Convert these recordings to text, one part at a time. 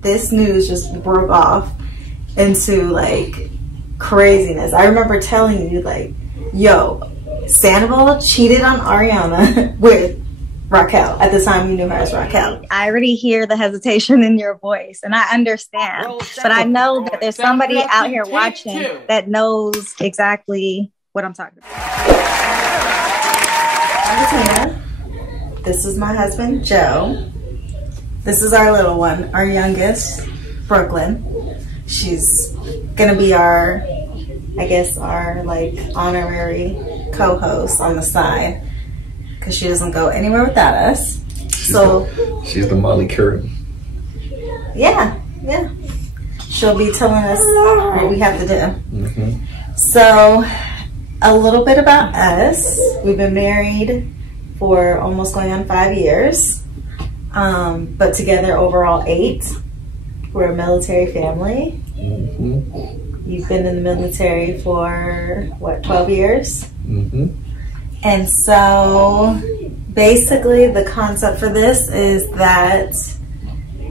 this news just broke off into like craziness. I remember telling you like, yo, Sandoval cheated on Ariana with Raquel. At the time, you knew her as Raquel. I already hear the hesitation in your voice, and I understand. But I know that there's somebody out here watching that knows exactly what I'm talking about. I'm Tina. This is my husband, Joe. This is our little one, our youngest, Brooklyn. She's gonna be our, I guess, our like honorary co-host on the side, because she doesn't go anywhere without us. She's the Molly Curran. Yeah. She'll be telling us what we have to do. So, a little bit about us. We've been married for almost going on 5 years, but together overall 8. We're a military family. You've been in the military for, what, 12 years? And so basically the concept for this is that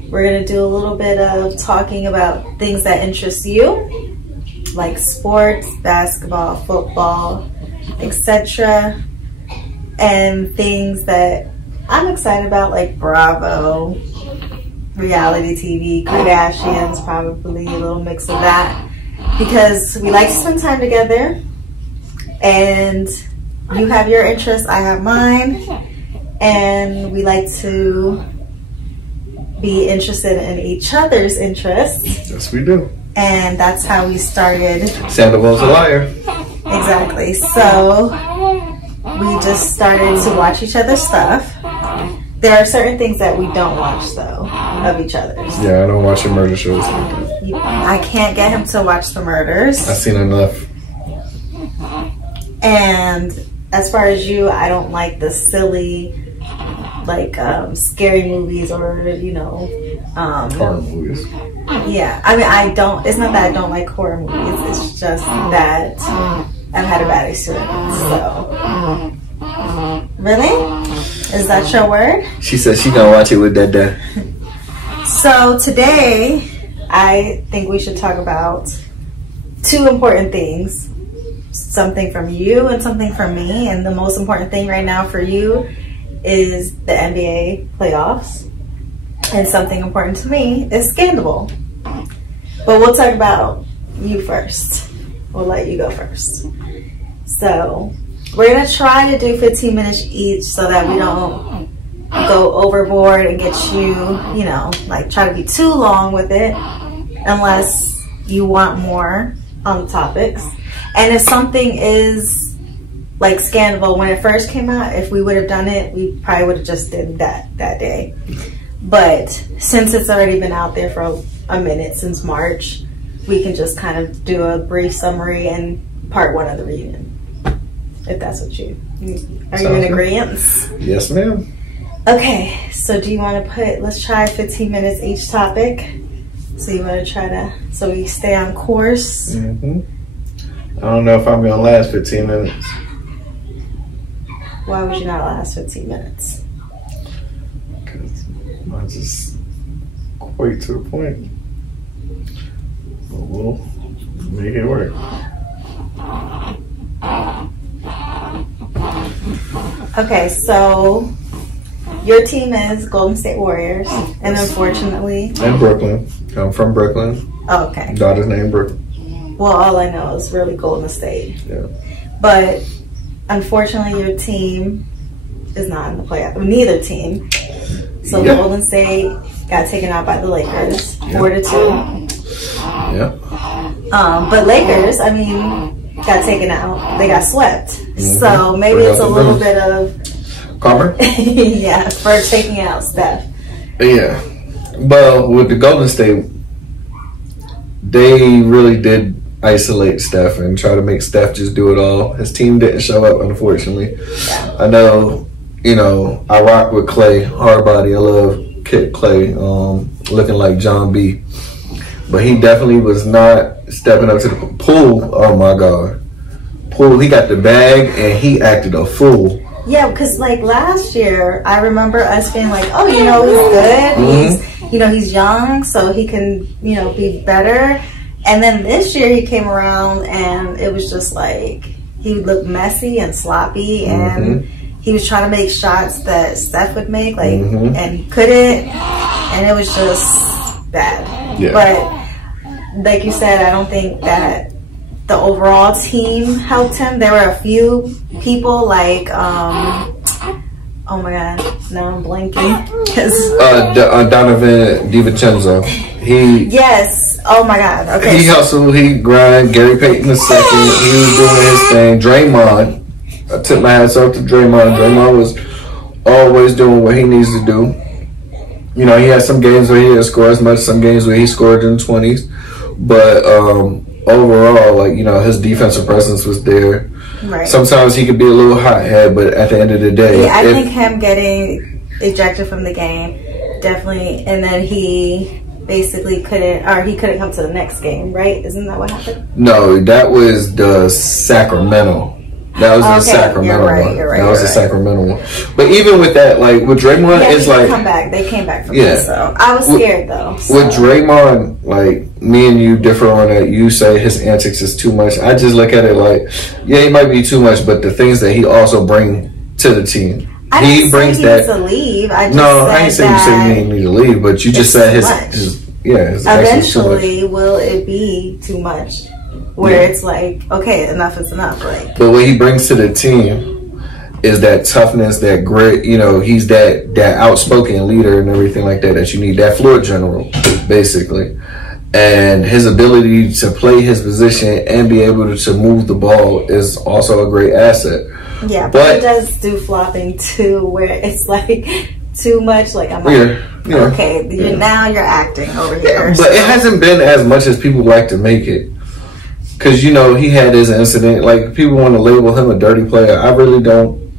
we're going to do a little bit of talking about things that interest you, like sports, basketball, football, etc. And things that I'm excited about, like Bravo, reality TV, Kardashians, probably a little mix of that, because we like to spend time together, and you have your interests, I have mine, and we like to be interested in each other's interests. Yes, we do. And that's how we started. Sandoval's a liar. Exactly. So we just started to watch each other's stuff. There are certain things that we don't watch, though, of each other's. Yeah, I don't watch the murder shows. I can't get him to watch the murders. I've seen enough. And as far as you, I don't like the silly, like, scary movies or, you know, horror movies. Yeah, I mean, I don't, it's not that I don't like horror movies, it's just that I've had a bad experience, so. Really? Is that your word? She said she gonna watch it with Dada. So today, I think we should talk about 2 important things. Something from you and something from me. And the most important thing right now for you is the NBA playoffs. And something important to me is Sandoval. But we'll talk about you first. We'll let you go first. So we're going to try to do 15 minutes each so that we don't go overboard and get you, you know, like try to be too long with it, unless you want more on the topics. And if something is like Sandoval, when it first came out, if we would have done it, we probably would have just did that day. But since it's already been out there for a minute, since March, we can just kind of do a brief summary and part 1 of the reunion. If that's what you are. You in agreement? Yes, ma'am. Okay, so do you want to put, let's try 15 minutes each topic. So you want to try to, so we stay on course. I don't know if I'm gonna last 15 minutes. Why would you not last 15 minutes? Because I just quite to the point. But we'll make it work. Okay, so your team is Golden State Warriors, and unfortunately... And Brooklyn. I'm from Brooklyn. Oh, okay. Daughter's name Brooklyn. Well, all I know is really Golden State. Yeah. But unfortunately, your team is not in the playoff. Neither team. So Golden State got taken out by the Lakers, 4-2. Yeah. But Lakers, I mean, got taken out. They got swept. So maybe it's a little bit of karma. Yeah, for taking out Steph. Yeah. Well, with the Golden State, they really did isolate Steph and try to make Steph just do it all. His team didn't show up, unfortunately. Yeah. I know, you know, I rock with Clay, hard body. I love Kid Clay, looking like John B. But he definitely was not stepping up to the Pool. Oh my God. Pool, he got the bag and he acted a fool. Yeah, because like last year, I remember us being like, oh, you know, he's good. you know, he's young, so he can, you know, be better. And then this year he came around and it was just like he would look messy and sloppy, and he was trying to make shots that Steph would make, like, and he couldn't, and it was just bad. Yeah. But like you said, I don't think that the overall team helped him. There were a few people like, oh my God, now I'm blanking. Donovan DiVincenzo. Yes. Oh my God. Okay. He hustled. He grind. Gary Payton II. He was doing his thing. Draymond. I took my hats off to Draymond. Draymond was always doing what he needs to do. You know, he had some games where he didn't score as much. Some games where he scored in the 20s. But overall, like, you know, his defensive presence was there. Right. Sometimes he could be a little hothead, but at the end of the day, yeah, I think him getting ejected from the game definitely, and then he basically couldn't come to the next game, right? Isn't that what happened? No, that was the Sacramento. That was the Sacramento one. That was the Sacramento one. But even with that, like with Draymond, it's like they came back from it. So I was scared though. So. With Draymond, like me and you differ on that. You say his antics is too much. I just look at it like, yeah, he might be too much, but the things that he also brings to the team. I didn't say he needs to leave. I ain't saying you say he need to leave, but you just said his eventually will it be too much? Where it's like, okay, enough is enough. Like, but what he brings to the team is that toughness, that grit. You know, he's that outspoken leader and everything like that you need. That floor general, basically. And his ability to play his position and be able to move the ball is also a great asset. Yeah, but he does do flopping too, where it's like too much. Like, I'm like, okay, now you're acting over here. But it hasn't been as much as people like to make it. Because, you know, he had his incident. Like, people want to label him a dirty player. I really don't.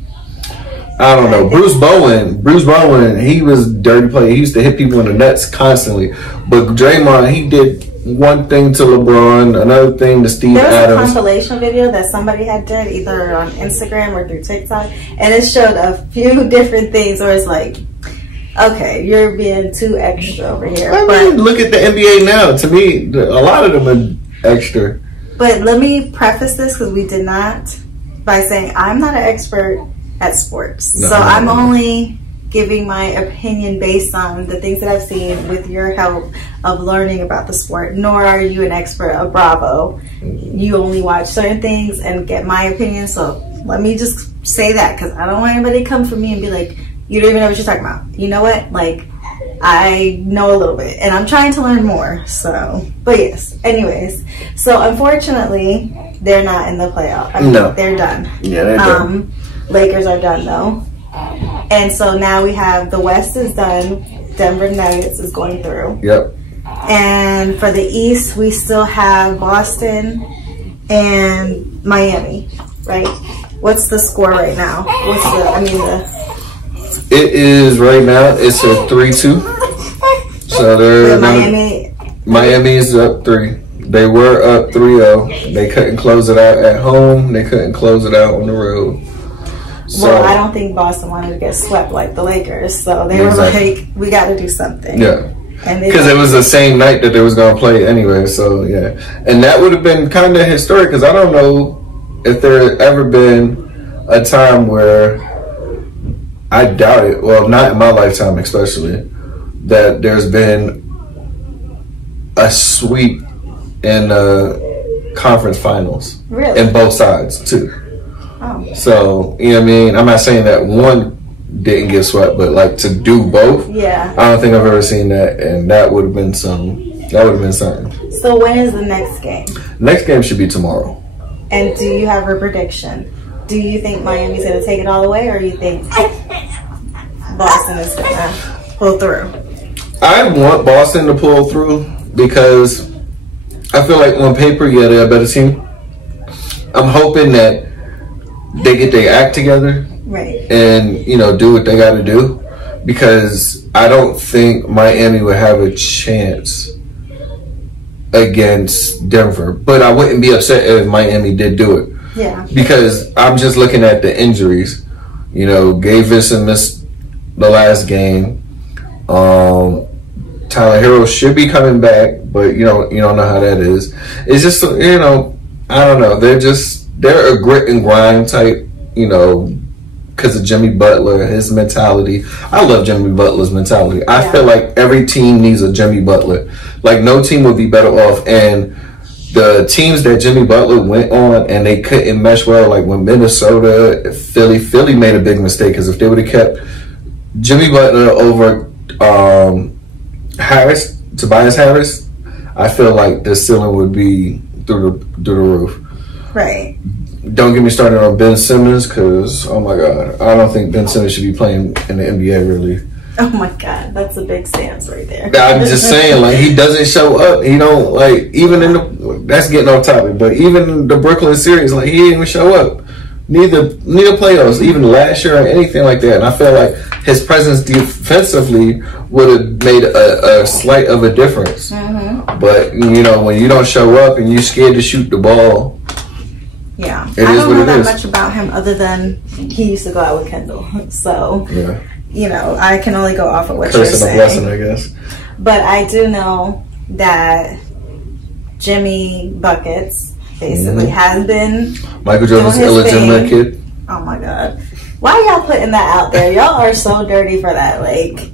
I don't know. Bruce Bowen, he was a dirty player. He used to hit people in the nuts constantly. But Draymond, he did one thing to LeBron, another thing to Steve Adams. There was a compilation video that somebody had done either on Instagram or through TikTok, and it showed a few different things where it's like, okay, you're being too extra over here. I mean, look at the NBA now. To me, a lot of them are extra. But let me preface this, because we did not, by saying I'm not an expert at sports. So I'm only giving my opinion based on the things that I've seen with your help of learning about the sport. Nor are you an expert of Bravo. You only watch certain things and get my opinion. So let me just say that, because I don't want anybody to come for me and be like, you don't even know what you're talking about. You know what? Like, I know a little bit, and I'm trying to learn more. So, but yes. Anyways, so unfortunately, they're not in the playoff. I mean, they're done. Yeah, they're done. Lakers are done though, and so now we have the West is done. Denver Nuggets is going through. Yep. And for the East, we still have Boston and Miami. Right? What's the score right now? It is right now. It's a 3-2. So they're Miami is up 3. They were up 3-0. They couldn't close it out at home. They couldn't close it out on the road. So, well, I don't think Boston wanted to get swept like the Lakers, so they were like, "We got to do something." Yeah, because it was the same night that they was going to play anyway. So yeah, and that would have been kind of historic, because I don't know if there had ever been a time where, I doubt it, well, not in my lifetime especially, that there's been a sweep in conference finals. Really? In both sides, too. Oh. So, you know what I mean? I'm not saying that one didn't get swept, but like to do both, yeah. I don't think I've ever seen that, and that would have been something. That would have been something. So when is the next game? Next game should be tomorrow. And do you have a prediction? Do you think Miami's going to take it all away, or you think Boston is going to pull through? I want Boston to pull through, because I feel like on paper, yeah, they're a better team. I'm hoping that they get their act together, right, and, you know, do what they got to do, because I don't think Miami would have a chance against Denver. But I wouldn't be upset if Miami did do it. Yeah. Because I'm just looking at the injuries. You know, Gabe Vincent missed the last game. Tyler Hero should be coming back, but you don't know how that is. It's just, I don't know. They're a grit and grind type, because of Jimmy Butler, his mentality. I love Jimmy Butler's mentality. I feel like every team needs a Jimmy Butler. Like, no team would be better off. And the teams that Jimmy Butler went on and they couldn't mesh well, like when Minnesota, Philly made a big mistake, because if they would have kept Jimmy Butler over Tobias Harris, I feel like the ceiling would be through the roof. Right. Don't get me started on Ben Simmons, because, oh my God, I don't think Ben Simmons should be playing in the NBA, really. Oh my God, that's a big stance right there. I'm just saying, like, he doesn't show up. He don't, like, even in that's getting off topic, but even in the Brooklyn series, like, he didn't even show up. Neither playoffs, even last year or anything like that. And I feel like his presence defensively would have made a slight of a difference. Mm-hmm. But, when you don't show up and you're scared to shoot the ball, yeah, I don't know that much about him other than he used to go out with Kendall. So, I can only go off of what you're saying. Curse and a blessing, I guess. But I do know that Jimmy Buckets basically has been Michael Jordan's illegitimate kid. Oh my God. Why are y'all putting that out there? Y'all are so dirty for that. Like,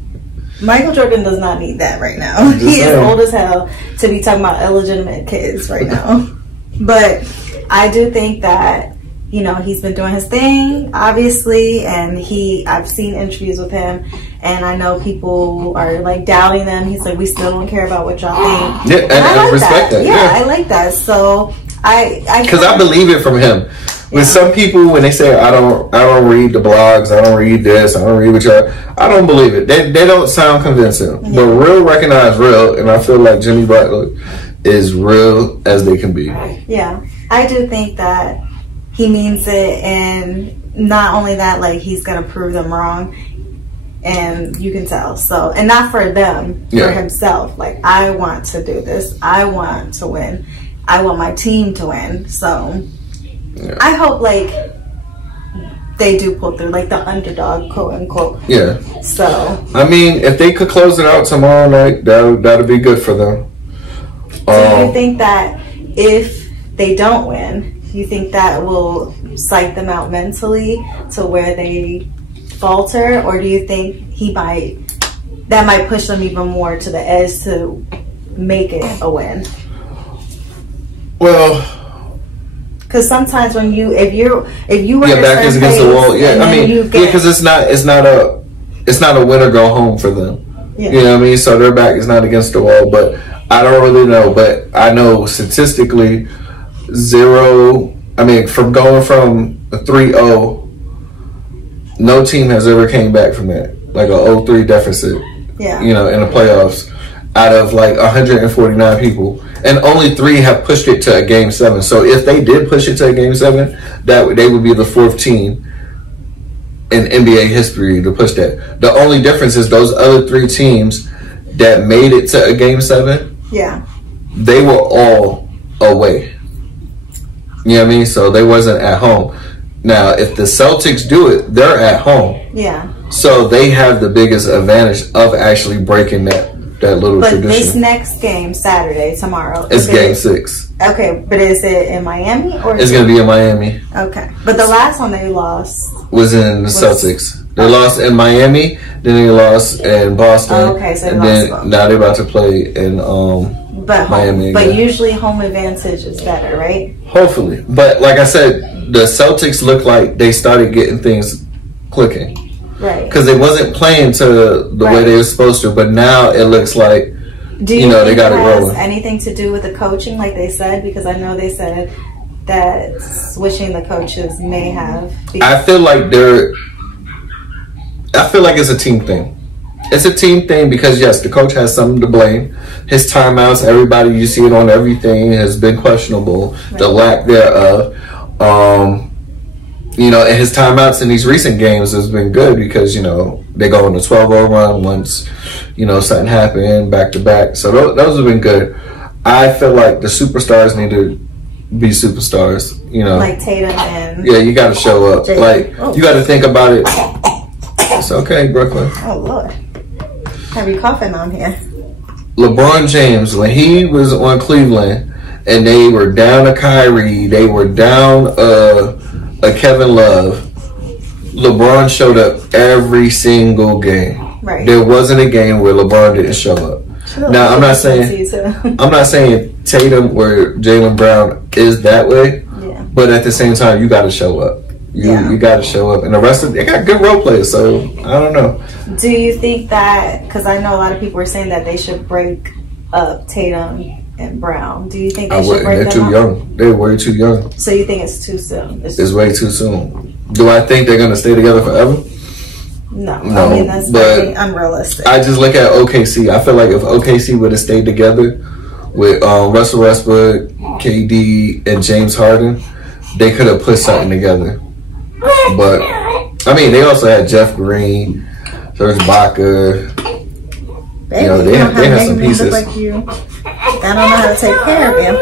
Michael Jordan does not need that right now. He is old as hell to be talking about illegitimate kids right now. But I do think that, he's been doing his thing, obviously, and I've seen interviews with him, and I know people are, like, doubting them. He's like, we still don't care about what y'all think. Yeah, and I like respect that. Yeah, I like that. So, because I believe it from him. With some people, when they say, I don't read the blogs, I don't read this, I don't read what y'all, I don't believe it. They don't sound convincing. Yeah. But real recognize real, and I feel like Jimmy Butler is real as they can be. Yeah, I do think that he means it, and not only that, like, he's gonna prove them wrong, and you can tell. So, and not for them, for himself. Like, I want to do this. I want to win. I want my team to win. So, I hope, like, they do pull through, like the underdog, quote unquote. Yeah. So, I mean, if they could close it out tomorrow night, that'll be good for them. Do you think that if they don't win, you think that will psych them out mentally to where they falter, or do you think that might push them even more to the edge to make it a win? Well, because sometimes when if you were back is against the wall, because it's not a win or go home for them. Yeah. You know what I mean? So their back is not against the wall, but I don't really know, but I know statistically from going from a 3-0, no team has ever came back from that. Like a 0-3 deficit. Yeah. In the playoffs out of like 149 people. And only 3 have pushed it to a game 7. So if they did push it to a game 7, they would be the 4th team in NBA history to push that. The only difference is those other 3 teams that made it to a game 7. Yeah. They were all away. You know what I mean? So they wasn't at home. Now, if the Celtics do it, they're at home. Yeah. So they have the biggest advantage of actually breaking that little tradition. But this next game, Saturday, tomorrow. It's game 6. Okay, but is it in Miami? It's going to be in Miami. Okay. But the last one they lost was in the Celtics. They lost in Miami, then they lost in Boston. Oh, okay, so now they're about to play in Miami. But usually home advantage is better, right? Hopefully. But like I said, the Celtics look like they started getting things clicking. Right. Because they wasn't playing to the way they were supposed to, but now it looks like they got it rolling. Anything to do with the coaching, like they said? Because I know they said that switching the coaches may have. I feel like it's a team thing. It's a team thing because, yes, the coach has something to blame. His timeouts, everybody, you see it on everything, has been questionable. Right. The lack thereof. And his timeouts in these recent games has been good because, they go on a 12-0 run once, something happened back-to-back. So those have been good. I feel like the superstars need to be superstars, Like Tatum and... Yeah, you got to show up. You got to think about it. It's okay, Brooklyn. Oh, Lord. Have you coughing on here? LeBron James, when he was on Cleveland and they were down a Kyrie, they were down a Kevin Love, LeBron showed up every single game. Right. There wasn't a game where LeBron didn't show up. Now I'm not saying Tatum or Jaylen Brown is that way, yeah. But at the same time, you got to show up. You got to show up, and the rest of they got good role players. So I don't know. Do you think that? Because I know a lot of people are saying that they should break up Tatum and Brown. Do you think they should break them up? They're too young. They're way too young. So you think it's too soon? It's way too soon. Do I think they're gonna stay together forever? No. I mean, that's very unrealistic. I just look at OKC. I feel like if OKC would have stayed together with Russell Westbrook, KD, and James Harden, they could have put something together. But I mean, they also had Jeff Green, Serge Ibaka. Baby, you know, they have some pieces. Like you. I don't know how to take care of him.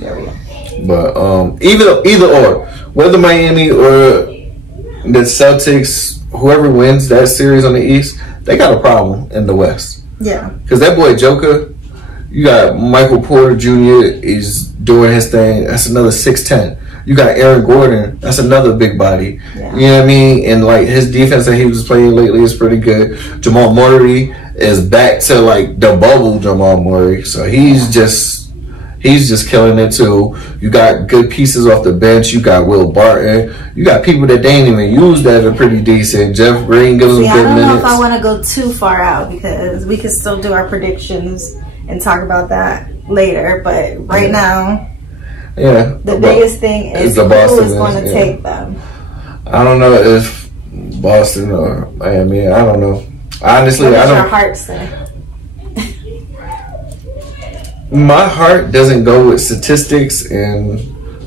There we go. But either or, whether Miami or the Celtics, whoever wins that series on the East, they got a problem in the West. Yeah. Because that boy Joker, you got Michael Porter Jr. is doing his thing. That's another 6'10". You got Aaron Gordon. That's another big body. Yeah. You know what I mean? And like his defense that he was playing lately is pretty good. Jamal Murray is back to like the bubble Jamal Murray. So he's just killing it too. You got good pieces off the bench. You got Will Barton. You got people that they ain't even use that are pretty decent. Jeff Green gives them good minutes. I don't know if I want to go too far out because we could still do our predictions and talk about that later. But right now, the biggest thing is who is going to take them. I don't know if Boston or Miami. I don't know. Honestly, what I don't. What does your heart say? My heart doesn't go with statistics, and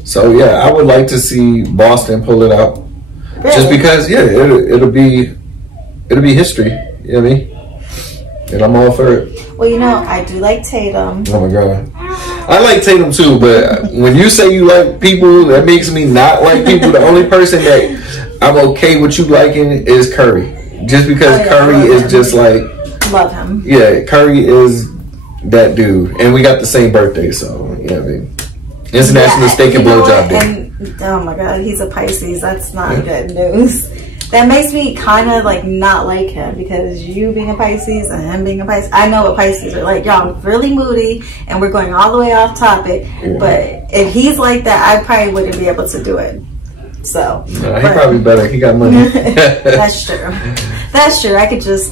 so I would like to see Boston pull it out. Really? Just because, it'll be history. You know what I mean? And I'm all for it. Well, I do like Tatum. Oh my God, I like Tatum too. But when you say you like people, that makes me not like people. The only person that I'm okay with you liking is Curry, just because Curry is just like love him. Yeah, Curry is that dude, and we got the same birthday, so you know what I mean. International Steak and Blowjob Day. And oh my God, he's a Pisces. That's not good news. That makes me kind of like not like him because you being a Pisces and him being a Pisces. I know what Pisces are like. Y'all really moody, and we're going all the way off topic. Yeah. But if he's like that, I probably wouldn't be able to do it. So he probably better. He got money. That's true. That's true. I could just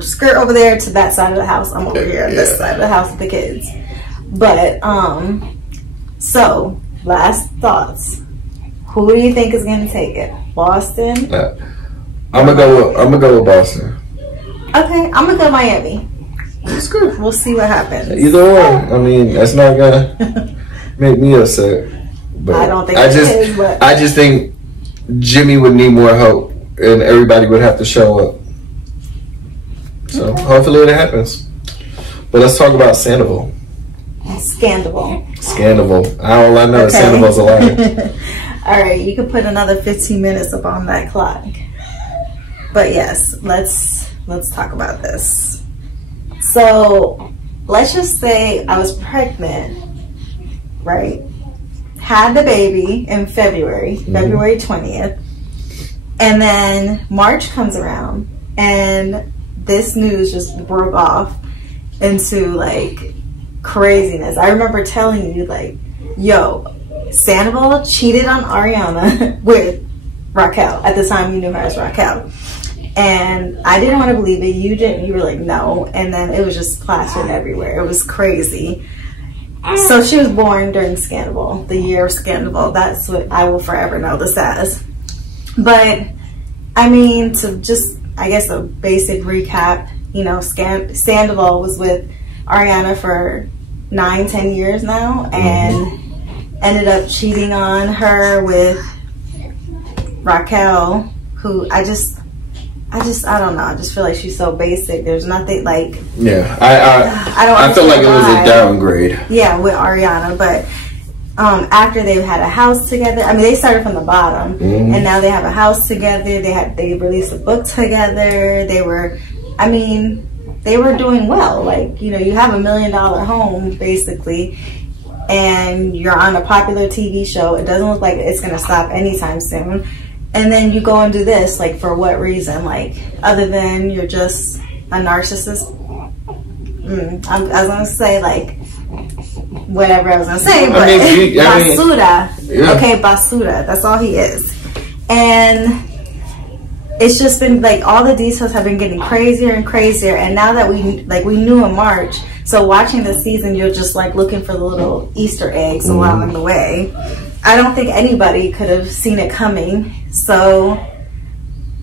skirt over there to that side of the house. I'm over here on this side of the house with the kids. But so last thoughts. Who do you think is going to take it? Boston? I'm gonna go with Boston. Okay, I'm gonna go Miami. That's good. We'll see what happens. Either one. I mean, that's not gonna make me upset. But I don't think I just think Jimmy would need more help, and everybody would have to show up. So hopefully it happens. But let's talk about Sandoval. Scandal. All I know is Sandoval's a liar. All right, you can put another 15 minutes up on that clock. But yes, let's talk about this. So let's just say I was pregnant, right? Had the baby in February 20th. And then March comes around and this news just broke off into like craziness. I remember telling you like, yo, Sandoval cheated on Ariana with Raquel. At the time you knew her as Raquel. And I didn't want to believe it. You didn't. You were like, no. And then it was just plastered everywhere. It was crazy. So she was born during Sandoval, the year of Sandoval. That's what I will forever know this as. But, I mean, to just, I guess, a basic recap, Sandoval was with Ariana for 9-10 years now and ended up cheating on her with Raquel, who I don't know. I just feel like she's so basic. There's nothing like. Yeah, I feel like it was a downgrade. Yeah, with Ariana, but after they had a house together. I mean, they started from the bottom, and now they have a house together. They released a book together. They were doing well. Like, you know, you have $1 million home basically, and you're on a popular TV show. It doesn't look like it's gonna stop anytime soon. And then you go and do this, like, for what reason? Like, other than you're just a narcissist. I was gonna say, like, whatever I was gonna say, but basura. Yeah. Okay, basura. That's all he is. And it's just been like all the details have been getting crazier and crazier. And now that we knew in March, so watching the season, you're just like looking for the little Easter eggs along the way. I don't think anybody could have seen it coming. So,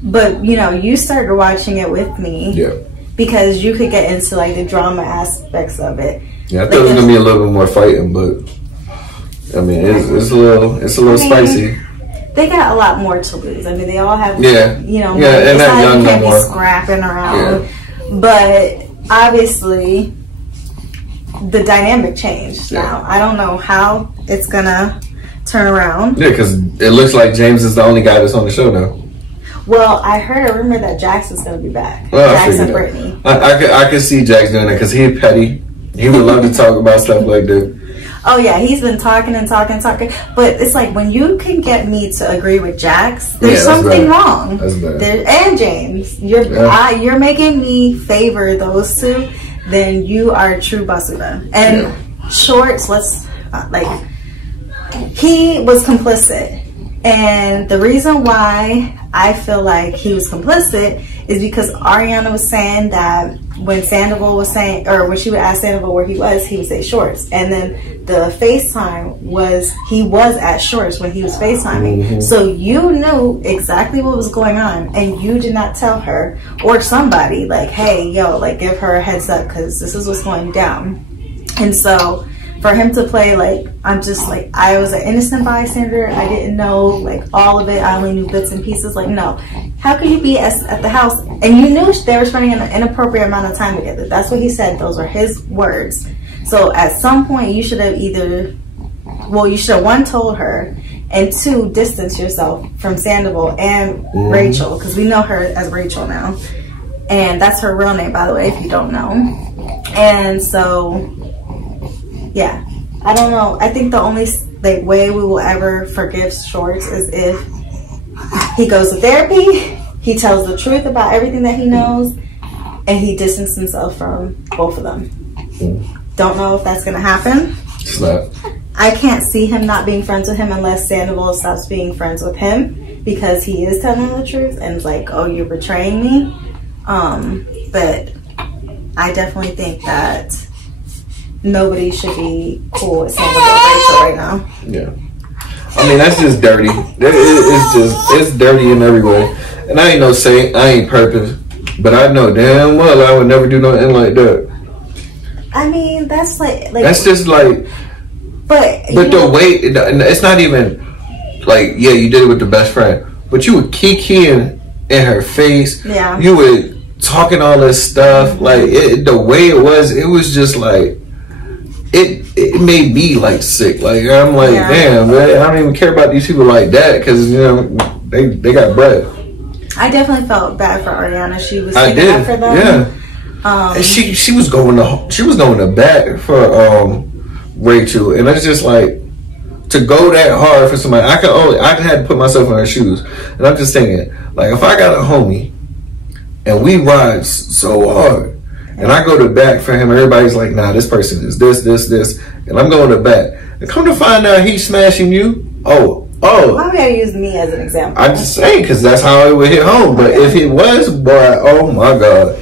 but you know, you started watching it with me, because you could get into like the drama aspects of it. Yeah, I thought it was gonna be a little bit more fighting, but I mean, it's a little spicy. They got a lot more to lose. I mean, they all have, you know, and that young can't be scrapping around. But obviously, the dynamic changed now. I don't know how it's gonna turn around. Yeah, because it looks like James is the only guy that's on the show now. Well, I heard a rumor that Jax was gonna be back. Well, Jax and Brittany. I could see Jax doing that because he's petty. He would love to talk about stuff like that. Oh yeah, he's been talking and talking. But it's like, when you can get me to agree with Jax, there's something wrong. That's bad. And James, you're making me favor those two. Then you are a true basura. And Shorts, he was complicit. And the reason why I feel like he was complicit is because Ariana was saying that when Sandoval was saying, or when she would ask Sandoval where he would say Shorts. And then the FaceTime was, he was at Shorts when he was FaceTiming. So you knew exactly what was going on, and you did not tell her or somebody, like, hey, yo, like, give her a heads up because this is what's going down. And so for him to play like, I'm just like, I was an innocent bystander, I didn't know like all of it, I only knew bits and pieces. Like, no, how could you be at the house and you knew they were spending an inappropriate amount of time together? That's what he said. Those are his words. So at some point you should have either, well, you should have, one, told her, and two, distance yourself from Sandoval and Rachel, because we know her as Rachel now, and that's her real name, by the way, if you don't know. And so yeah, I don't know. I think the only like way we will ever forgive Shorts is if he goes to therapy, he tells the truth about everything that he knows, and he distances himself from both of them. Don't know if that's gonna happen. It's not. I can't see him not being friends with him unless Sandoval stops being friends with him, because he is telling the truth and it's like, oh, you're betraying me. But I definitely think that nobody should be cool with Sandoval and Rachel right now. Yeah. I mean, that's just dirty. It's dirty in every way. And I ain't no saint, I ain't perfect, but I know damn well I would never do nothing like that. I mean, that's like that's just like, but the way, it's not even like, yeah, you did it with the best friend, but you would kikiing in her face. Yeah. You would talking all this stuff. Like, the way it was just like, it made me like sick. Like, I'm like, damn, man, I don't even care about these people like that, because, you know, they got bread. I definitely felt bad for Ariana. She was sticking up for them. Yeah. And she was going to bat for Rachel, and it's just like, to go that hard for somebody. I had to put myself in her shoes, and I'm just thinking, like, if I got a homie and we ride so hard, and I go to bat for him, everybody's like, nah, this person is this, and I'm going to bat, and come to find out he's smashing you. Oh. Why would I use me as an example? I'm just saying, because that's how it would hit home. But if it was, boy, oh my God,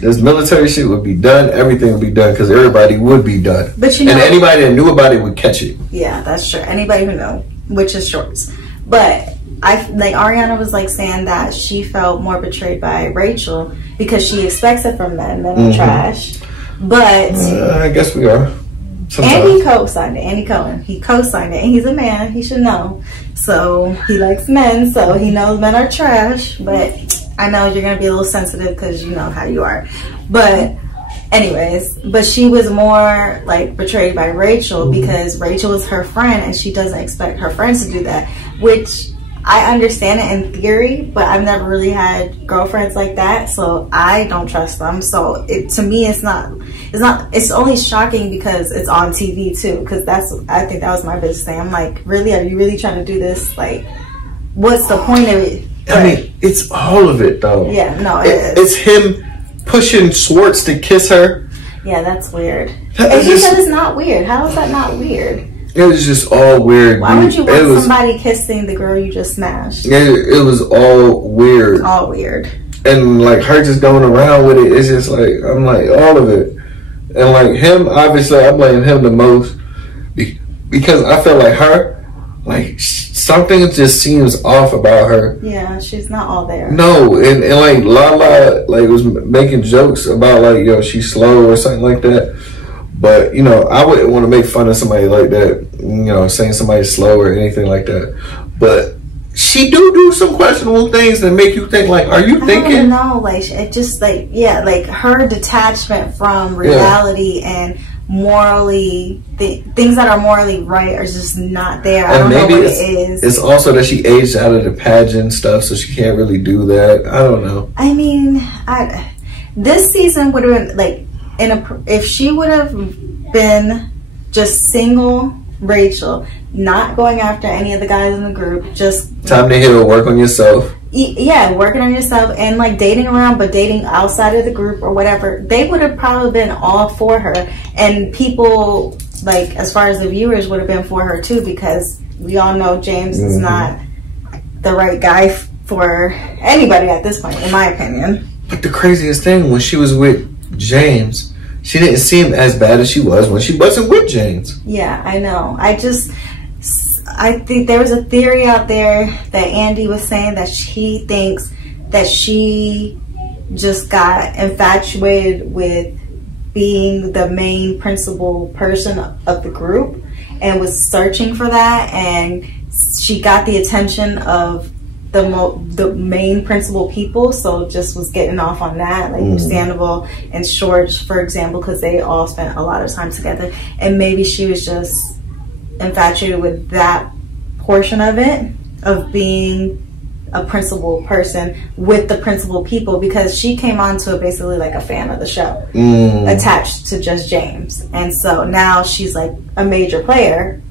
this military shit would be done. Everything would be done, because everybody would be done. But you know, and anybody that knew about it would catch it. Yeah, that's true. Anybody who knows, which is Shorts. But Ariana was like saying that she felt more betrayed by Rachel because she expects it from men. Men are trash. But I guess we are. Sometimes. And he co-signed it. Andy Cohen. He co-signed it, and he's a man. He should know. So he likes men. So he knows men are trash. But I know you're gonna be a little sensitive because you know how you are. But Anyways, but she was more like betrayed by Rachel because Rachel was her friend and she doesn't expect her friends to do that, which I understand it in theory, but I've never really had girlfriends like that, so I don't trust them. So to me, it's only shocking because it's on TV too, because I think that was my biggest thing. I'm like, really, are you really trying to do this? Like, what's the point of it? I mean, it's all of it though. Yeah, no, it's him pushing Schwartz to kiss her. Yeah, that's weird. And you said it's not weird. How is that not weird? It was just all weird. Why would you want somebody kissing the girl you just smashed? It was all weird. All weird. And like her just going around with it, it's just like, I'm like, all of it. And like him, obviously I blame him the most because I feel like her, like something just seems off about her. Yeah, she's not all there. No, and like Lala like was making jokes about like, yo, she's slow or something like that. But, you know, I wouldn't want to make fun of somebody like that, you know, saying somebody's slow or anything like that. But she do some questionable things that make you think, like, are you thinking? I don't know, like, it just, like, yeah, like, her detachment from reality and morally, things that are morally right are just not there. I don't know what it is. It's also that she aged out of the pageant stuff, so she can't really do that. I don't know. I mean, this season would have been, like, if she would have been just single Rachel, not going after any of the guys in the group, just time to heal, work on yourself. Yeah, working on yourself and like dating around, but dating outside of the group or whatever, they would have probably been all for her. And people, like, as far as the viewers, would have been for her too, because we all know James is not the right guy for anybody at this point, in my opinion. But the craziest thing, when she was with James, she didn't seem as bad as she was when she wasn't with James. Yeah, I know. I think there was a theory out there that Andy was saying that he thinks that she just got infatuated with being the main principal person of the group and was searching for that, and she got the attention of the main principal people, so just was getting off on that, like Sandoval and Schwartz, for example, because they all spent a lot of time together, and maybe she was just infatuated with that portion of it, of being a principal person with the principal people, because she came onto it basically like a fan of the show, attached to just James, and so now she's like a major player,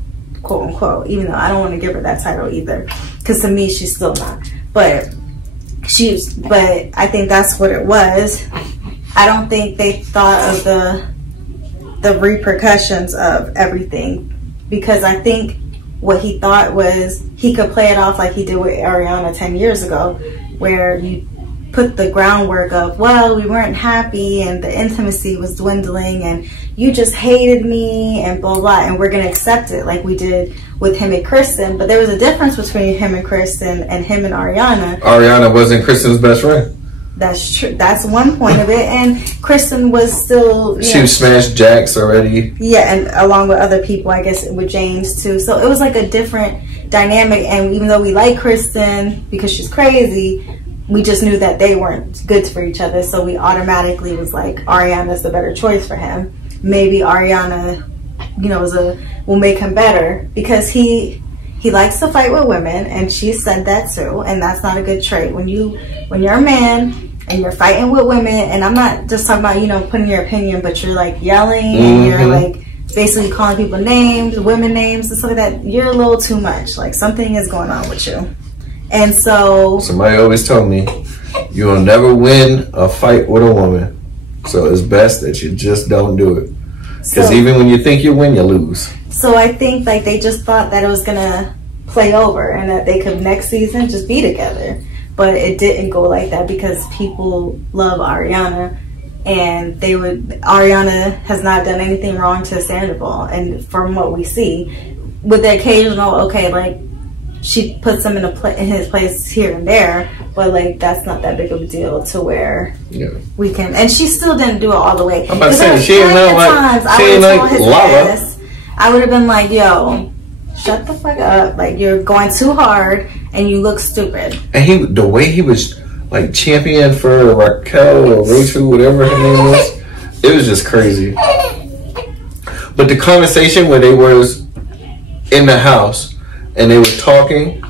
quote unquote, even though I don't want to give her that title either, because to me she's still not, but I think that's what it was. I don't think they thought of the repercussions of everything, because I think what he thought was he could play it off like he did with Ariana 10 years ago, where you put the groundwork of, well, we weren't happy and the intimacy was dwindling and you just hated me and blah blah, and we're gonna accept it like we did with him and Kristen. But there was a difference between him and Kristen and him and Ariana. Ariana wasn't Kristen's best friend. That's true. That's one point of it. And Kristen was still... She smashed Jax already. Yeah, and along with other people, I guess, with James too. So it was like a different dynamic. And even though we like Kristen because she's crazy, we just knew that they weren't good for each other. So we automatically was like, Ariana's the better choice for him. Maybe Ariana, you know, will make him better, because he likes to fight with women, and she said that too, and that's not a good trait. When you're a man and you're fighting with women, and I'm not just talking about, you know, putting your opinion, but you're like yelling and you're like basically calling people names, women names and stuff like that, you're a little too much. Like, something is going on with you. And so somebody always told me, you will never win a fight with a woman, so it's best that you just don't do it, because even when you think you win, you lose. So I think like they just thought that it was gonna play over and that they could next season just be together. But it didn't go like that, because people love Ariana, and Ariana has not done anything wrong to Sandoval, and from what we see, with the occasional, okay, like she puts him in his place here and there, but like that's not that big of a deal to where we can. And she still didn't do it all the way. I'm about to say, she ain't like lava. I would have been like, yo, shut the fuck up. Like, you're going too hard and you look stupid. And the way he was like champion for Raquel or Rachel, whatever her name was, it was just crazy. But the conversation where they was in the house and they were talking,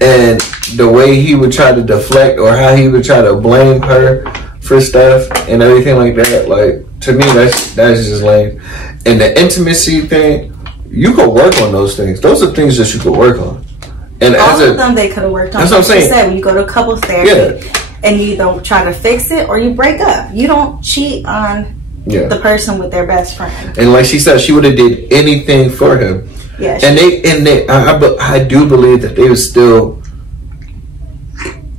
and the way he would try to deflect or how he would try to blame her for stuff and everything like that, like, to me, that's just lame. And the intimacy thing, you could work on those things. Those are things that you could work on. And all of them they could have worked on. That's what I'm saying. You said, when you go to couples therapy, and you don't try to fix it, or you break up. You don't cheat on the person with their best friend. And like she said, she would have did anything for him. Yeah. I do believe that they was still,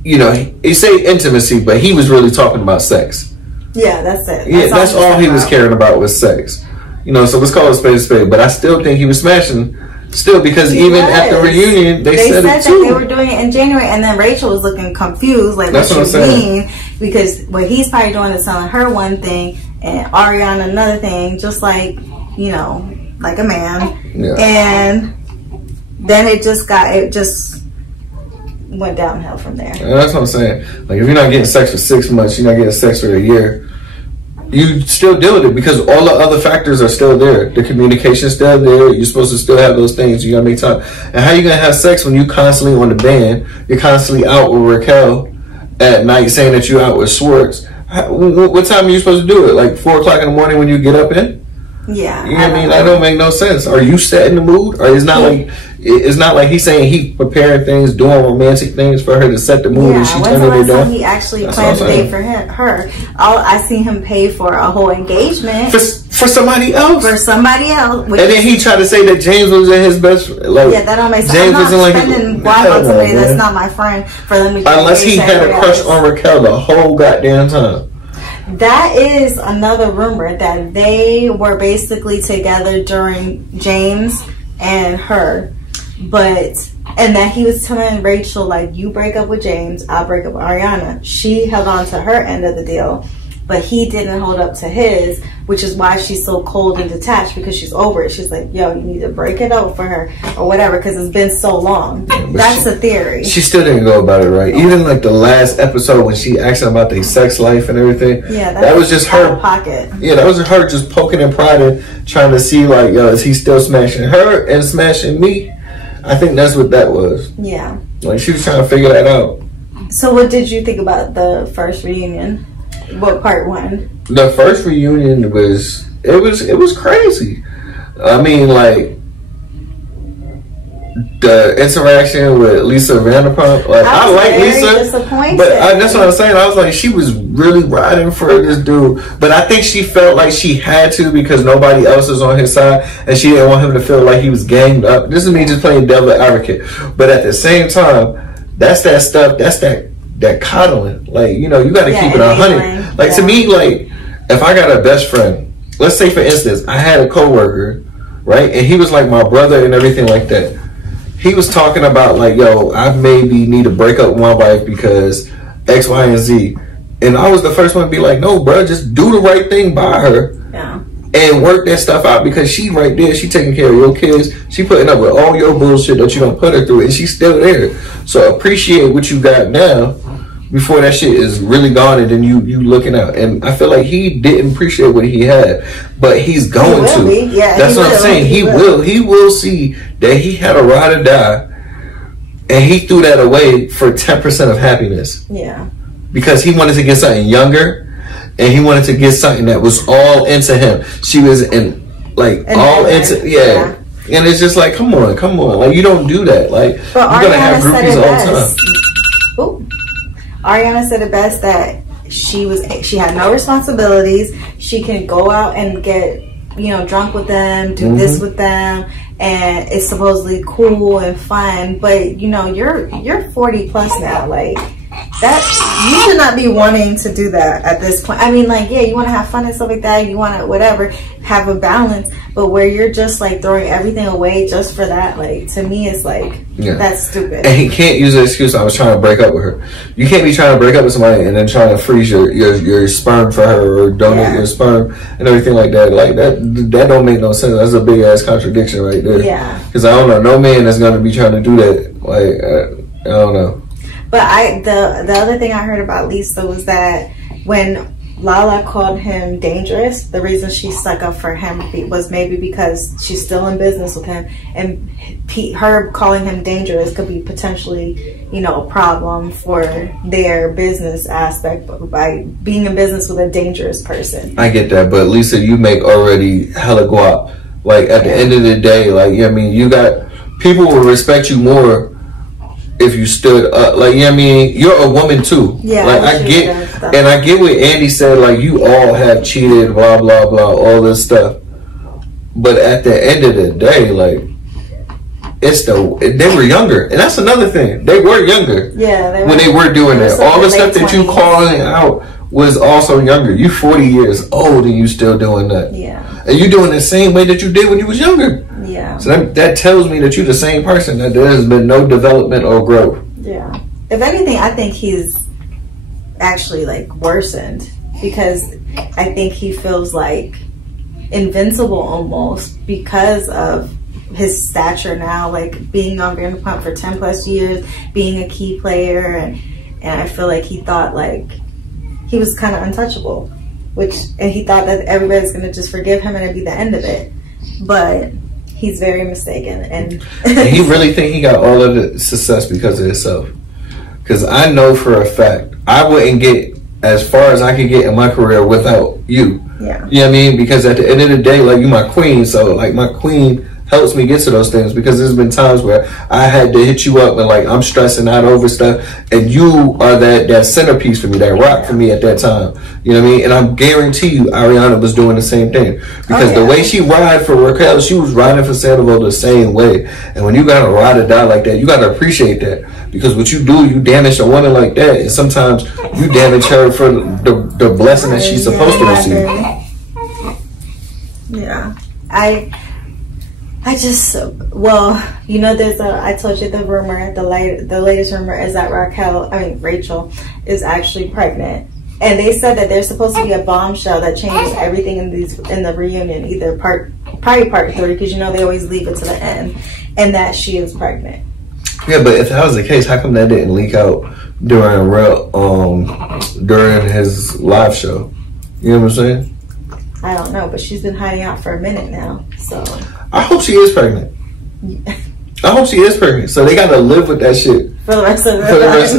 you know, he say intimacy, but he was really talking about sex. Yeah, that's it. That's all he was caring about was sex. You know, so let's call it spade a spade. But I still think he was smashing. Still, because even at the reunion, they said it too. That they were doing it in January, and then Rachel was looking confused, like, what you mean? Because what he's probably doing is telling her one thing, and Ariana another thing, just like, you know, like a man. Yeah. And then it just went downhill from there. And that's what I'm saying. Like, if you're not getting sex for 6 months, you're not getting sex for a year, you still deal with it because all the other factors are still there. The communication's still there. You're supposed to still have those things. You gotta make time. And how you gonna have sex when you constantly on the band? You're constantly out with Raquel at night saying that you're out with Schwartz. What time are you supposed to do it? Like 4 o'clock in the morning when you get up in? Yeah. You know what I mean? That don't make no sense. Are you setting the mood? Or it's not like he's saying he preparing things, doing romantic things for her to set the mood, and she turning it down. He actually planned a date for her. I seen him pay for a whole engagement for somebody else. And then he tried to say that James was in his best friend. Like, yeah, that don't make sense. I'm not spending guap on somebody that's not my friend for them to get unless he had a crush on Raquel the whole goddamn time. That is another rumor, that they were basically together during James and her, and that he was telling Rachel, like, you break up with James, I'll break up with Ariana. She held on to her end of the deal, but he didn't hold up to his, which is why she's so cold and detached, because she's over it. She's like, yo, you need to break it up for her or whatever, because it's been so long. That's a theory. She still didn't go about it right. Even like the last episode when she asked him about their sex life and everything. Yeah, that was just her pocket. Yeah, that was her just poking and prodding, trying to see, like, yo, is he still smashing her and smashing me? I think that's what that was. Yeah. Like, she was trying to figure that out. So what did you think about the first reunion? What, part 1? The first reunion was crazy. I mean, like, the interaction with Lisa Vanderpump, like, I like Lisa, but that's what I'm saying. I was like, she was really riding for this dude, but I think she felt like she had to because nobody else was on his side, and she didn't want him to feel like he was ganged up. This is me just playing devil advocate, but at the same time, that's that stuff. That's that coddling. Like, you know, you got to keep it 100. Like, to me, like, if I got a best friend, let's say for instance, I had a coworker, right, and he was like my brother and everything like that. He was talking about, like, yo, I maybe need to break up with my wife because X, Y, and Z. And I was the first one to be like, no, bro, just do the right thing by her. Yeah. And work that stuff out, because she right there, she taking care of your kids. She putting up with all your bullshit that you don't put her through, and she's still there. So appreciate what you got now before that shit is really gone, and then you looking out. And I feel like he didn't appreciate what he had, but he's going to. Yeah, that's what I'm saying. He will see that he had a ride or die, and he threw that away for 10% of happiness. Yeah. Because he wanted to get something younger, and he wanted to get something that was all into him. She was all into, yeah. And it's just like, come on. Like, you don't do that. Like, you're going to have groupies all the time. Ooh. Ariana said it best, that she had no responsibilities. She can go out and get, you know, drunk with them, do this with them, and it's supposedly cool and fun. But, you know, you're 40 plus now. Like, that, you should not be wanting to do that at this point. I mean, like, yeah, you want to have fun and stuff like that. You want to, whatever, have a balance. But where you're just, like, throwing everything away just for that, like, to me, it's like, that's stupid. And he can't use the excuse, I was trying to break up with her. You can't be trying to break up with somebody and then trying to freeze your sperm for her, or donate your sperm and everything like that. Like, that don't make no sense. That's a big ass contradiction right there. Yeah. Because I don't know, no man is going to be trying to do that. Like, I don't know. But the other thing I heard about Lisa was that when Lala called him dangerous. The reason she stuck up for him was maybe because she's still in business with him, and her calling him dangerous could be potentially, you know, a problem for their business aspect by being in business with a dangerous person. I get that, but Lisa, you make already hella guap. Like at the end of the day, like, you know what I mean, you got people will respect you more if you stood up. Like, you know what I mean, you're a woman too. Yeah, like I get, and I get what Andy said. Like, you all have cheated, blah blah blah, all this stuff. But at the end of the day, like, they were younger, and that's another thing. They were younger. Yeah, when they were doing that. All the stuff that you calling out was also younger. You 40 years old and you still doing that. Yeah. And you doing the same way that you did when you was younger. Yeah. So that tells me that you're the same person, that there has been no development or growth. Yeah. If anything, I think he's actually like worsened, because I think he feels like invincible almost because of his stature now, like being on Vanderpump for 10 plus years, being a key player, and I feel like he thought like he was kind of untouchable, and he thought that everybody's gonna just forgive him and it'd be the end of it. But he's very mistaken, and he really think he got all of the success because of himself. Because I know for a fact I wouldn't get as far as I could get in my career without you. Yeah. You know what I mean? Because at the end of the day, like, you my queen, so like my queen helps me get to those things, because there's been times where I had to hit you up and like I'm stressing out over stuff, and you are that centerpiece for me, that rock for me at that time. You know what I mean? And I guarantee you Ariana was doing the same thing, because the way she ride for Raquel, she was riding for Sandoval the same way. And when you gotta ride or die like that, you gotta appreciate that, because what you do, you damage a woman like that, and sometimes you damage her for the blessing that she's supposed to receive. Yeah. I just, well, you know, I told you the rumor, the latest rumor is that Rachel is actually pregnant. And they said that there's supposed to be a bombshell that changes everything in the reunion, either probably part 3, because you know they always leave it to the end, and that she is pregnant. Yeah, but if that was the case, how come that didn't leak out during his live show? You know what I'm saying? I don't know, but she's been hiding out for a minute now, so. I hope she is pregnant. I hope she is pregnant. So they got to live with that shit for the rest of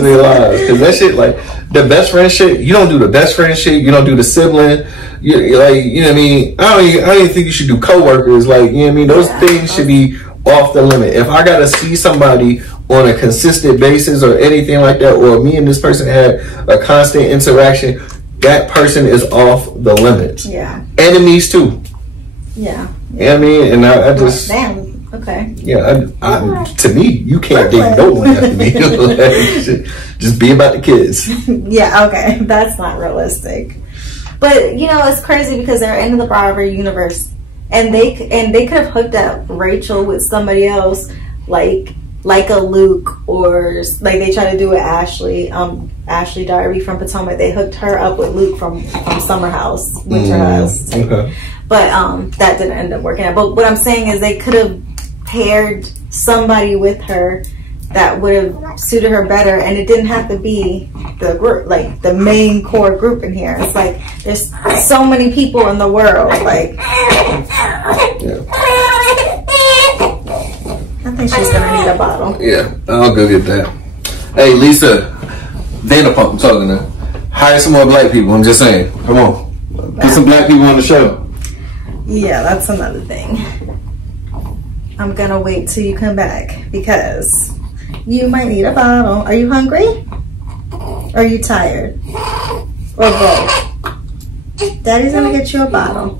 their lives. Because that shit, like, the best friend shit, you don't do the best friend shit. You don't do the sibling. You like, you know what I mean? I don't even think you should do coworkers. Like, you know what I mean? Those things should be off the limit. If I got to see somebody on a consistent basis or anything like that, or me and this person had a constant interaction, that person is off the limits. Yeah. Enemies too. Yeah. You know what I mean? And I just... Damn. Okay. Yeah, to me, you can't date no one after me. Just be about the kids. Yeah, okay. That's not realistic. But, you know, it's crazy because they're in the Bravo universe. And they could have hooked up Rachel with somebody else, like a Luke, or like they tried to do with Ashley Darby from Potomac. They hooked her up with Luke from Summer House, Winter House. Okay. But that didn't end up working out. But what I'm saying is they could have paired somebody with her that would have suited her better, and it didn't have to be the group, like the main core group in here. It's like there's so many people in the world. Like, I think she's gonna need a bottle. Yeah, I'll go get that. Hey, Lisa, Vanderpump, I'm talking to. Hire some more black people. I'm just saying. Come on, put some black people on the show. Yeah, that's another thing. I'm gonna wait till you come back because you might need a bottle. Are you hungry? Are you tired? Or both? Daddy's gonna get you a bottle.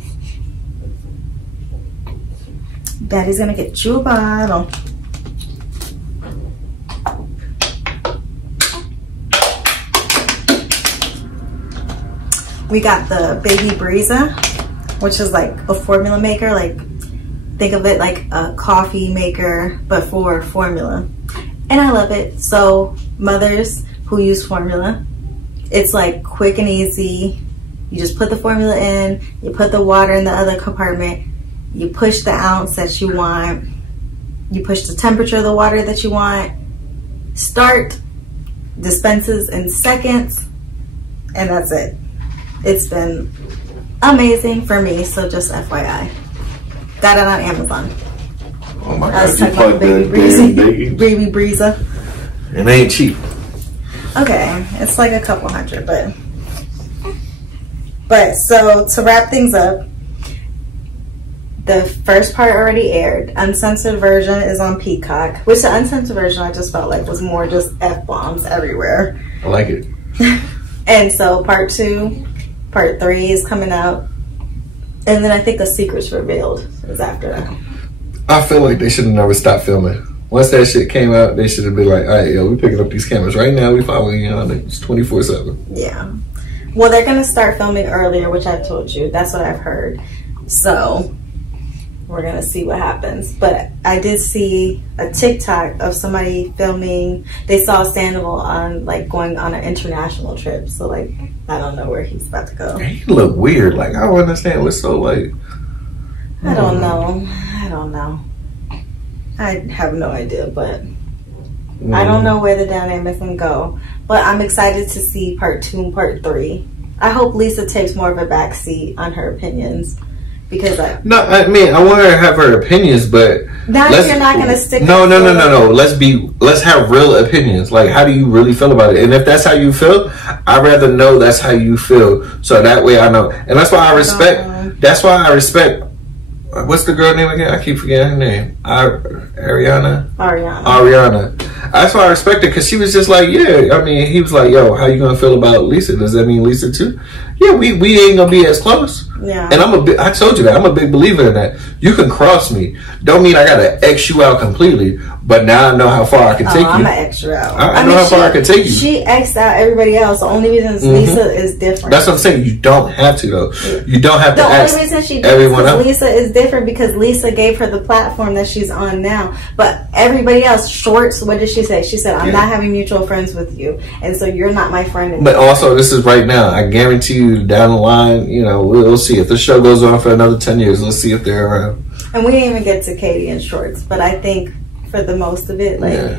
Daddy's gonna get you a bottle. We got the Baby Breeza, which is like a formula maker. Like, think of it like a coffee maker, but for formula. And I love it. So mothers who use formula, it's like quick and easy. You just put the formula in, you put the water in the other compartment, you push the ounce that you want, you push the temperature of the water that you want, start, dispenses in seconds, and that's it. It's been amazing for me, so just FYI. Got it on Amazon. Oh my God, you plugged baby Breezer. It ain't cheap. Okay, it's like a couple hundred, but so to wrap things up, the first part already aired. Uncensored version is on Peacock, which the uncensored version I just felt like was more just F-bombs everywhere. I like it. And so part 2, part 3 is coming out, and then I think A Secret's Revealed is after that. I feel like they should have never stopped filming. Once that shit came out, they should have been like, all right, yo, we picking up these cameras right now. We following you on it. It's 24/7. Yeah. Well, they're going to start filming earlier, which I told you. That's what I've heard. So we're going to see what happens. But I did see a TikTok of somebody filming. They saw Sandoval on, like, going on an international trip. So, like, I don't know where he's about to go. He look weird. Like, I don't understand what's so, like... I don't know. I have no idea, but I don't know where the dynamic's gonna go. But I'm excited to see part 2 and part 3. I hope Lisa takes more of a backseat on her opinions, because I want her to have her opinions, but now you're not gonna stick. No. Let's have real opinions. Like, how do you really feel about it? And if that's how you feel, I'd rather know that's how you feel, so that way I know. And that's why I respect. That's why I respect. What's the girl name again? I keep forgetting her name. Ariana. That's why I respect her, because she was just like, yeah. I mean, he was like, yo, how you gonna feel about Lisa? Does that mean Lisa too? Yeah, we ain't gonna be as close. Yeah. And I told you that. I'm a big believer in that. You can cross me. Don't mean I gotta X you out completely, but now I know how far I can take you. I'm gonna X you out. I know how far I can take you. She X'd out everybody else. The only reason is Lisa is different. That's what I'm saying. You don't have to, though. You don't have to X everyone else. The only reason she everyone else. Lisa is different because Lisa gave her the platform that she's on now. But everybody else, Shorts, what did she say? She said, I'm not having mutual friends with you, and so you're not my friend anymore. But also, this is right now. I guarantee you, down the line, you know, we'll see. If the show goes on for another 10 years, let's see if they're around. And we didn't even get to Katie and Schwartz, but I think for the most of it, like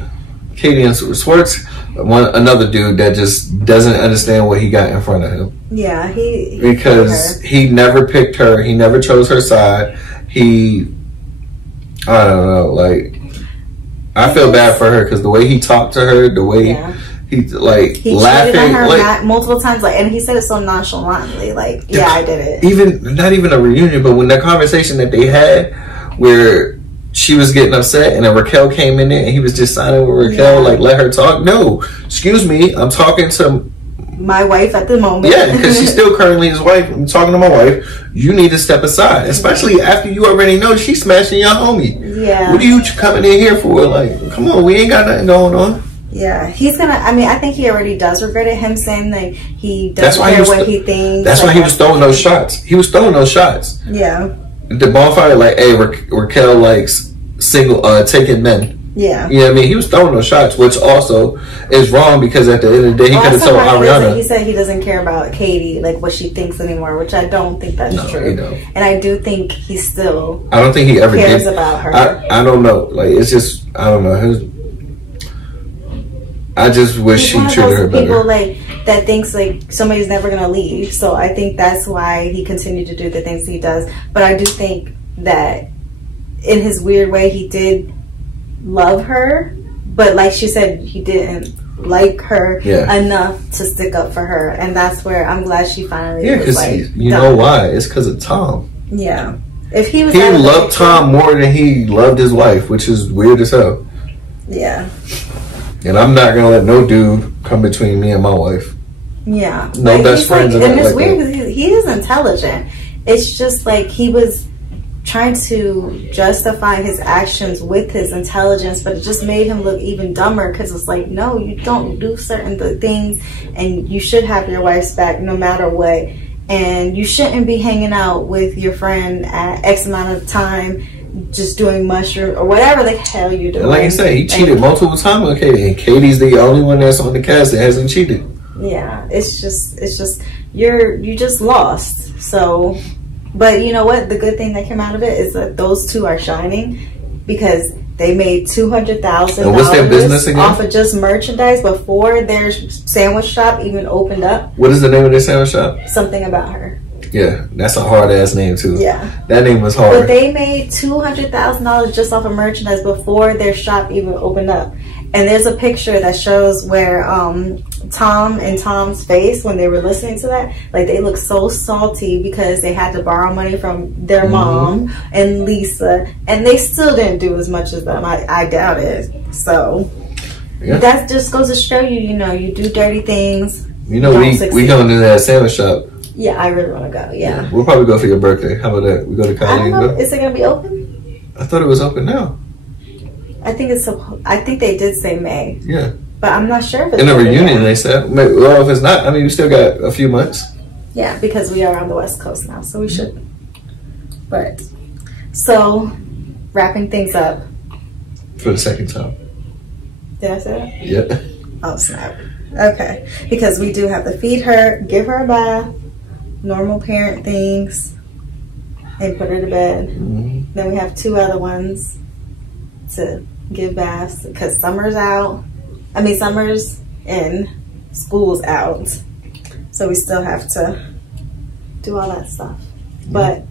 Katie and Schwartz, another dude that just doesn't understand what he got in front of him. Yeah, because he never picked her. He never chose her side. I don't know. Like, I feel bad for her because the way he talked to her, the way he laughing cheated on her like multiple times, like, and he said it so nonchalantly, like, yeah, I did it. Not even a reunion, but when that conversation that they had, where she was getting upset and then Raquel came in there and he was just signing with Raquel, like, let her talk. No, excuse me, I'm talking to my wife at the moment. Yeah, because she's still currently his wife. I'm talking to my wife. You need to step aside, especially after you already know she's smashing your homie. Yeah. What are you coming in here for? Like, come on, we ain't got nothing going on. Yeah, he's gonna. I mean, I think he already does regret it. Him saying that he doesn't care what he thinks. That's why he was throwing those shots. He was throwing those shots. Yeah. The bonfire, like, hey, Raquel likes taking men. Yeah. You know what I mean? He was throwing those shots, which also is wrong because at the end of the day, he could have told Ariana. He said he doesn't care about Katie, like what she thinks anymore, which I don't think that's true. He don't. And I do think he still. I don't think he ever cares about her. I don't know. Like, it's just, I don't know. I just wish he treated her better. People like that thinks like somebody's never gonna leave, so I think that's why he continued to do the things he does. But I do think that in his weird way, he did love her, but like she said, he didn't like her enough to stick up for her, and that's where I'm glad she finally was like, you know why? It's because of Tom. Yeah, if he loved Tom more than he loved his wife, which is weird as hell. Yeah. And I'm not gonna let no dude come between me and my wife. Yeah. No best friends. And it's weird because he is intelligent. It's just like he was trying to justify his actions with his intelligence, but it just made him look even dumber because it's like, no, you don't do certain things, and you should have your wife's back no matter what, and you shouldn't be hanging out with your friend at X amount of time just doing mushroom or whatever the hell you're doing. Like I said, he cheated multiple times with Katie, and Katie's the only one that's on the cast that hasn't cheated. Yeah, it's just you just lost. So, but you know what? The good thing that came out of it is that those two are shining because They made $200,000 And what's their business again? off of just merchandise before their sandwich shop even opened up. What is the name of their sandwich shop? Something About Her. Yeah, that's a hard ass name too. Yeah, that name was hard. But they made $200,000 just off of merchandise before their shop even opened up. And there's a picture that shows where Tom and Tom's face when they were listening to that, like they look so salty because they had to borrow money from their mom and Lisa, and they still didn't do as much as them. I doubt it. So that just goes to show you, you know, you do dirty things. You know, we going to that sandwich shop. Yeah, I really want to go. Yeah, we'll probably go for your birthday. How about that? We go to Cali. I don't know. Is it gonna be open? I thought it was open now. I think they did say May. Yeah. But I'm not sure if it's in the reunion they said. Well, if it's not, I mean, we still got a few months. Yeah, because we are on the West Coast now, so we should. But so, wrapping things up. For the second time. Did I say that? Yeah. Oh snap. Okay, because we do have to feed her, give her a bath, normal parent things, and put her to bed. Then we have 2 other ones to give baths because summer's out. I mean, summer's in, school's out. So we still have to do all that stuff. But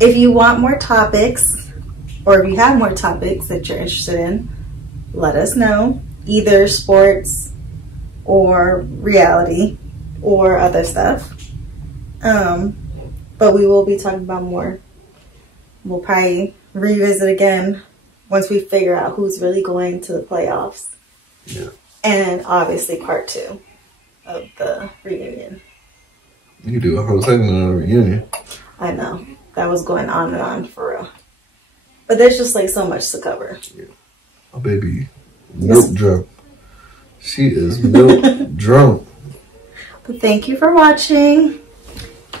if you want more topics, or if you have more topics that you're interested in, let us know. Either sports or reality or other stuff. But we will be talking about more. We'll probably revisit again once we figure out who's really going to the playoffs. Yeah. And obviously part 2 of the reunion. You could do a whole segment on the reunion. I know. That was going on and on for real. But there's just like so much to cover. Yeah. Oh, baby. Milk drunk. She is milk drunk. But thank you for watching.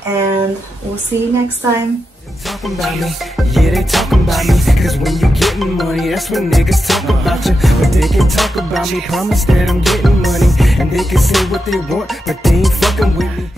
And we'll see you next time. Talking about me, yeah, they talking about me. Cause when you getting money, that's when niggas talk about you. But they can talk about me, promise that I'm getting money. And they can say what they want, but they ain't fucking with me.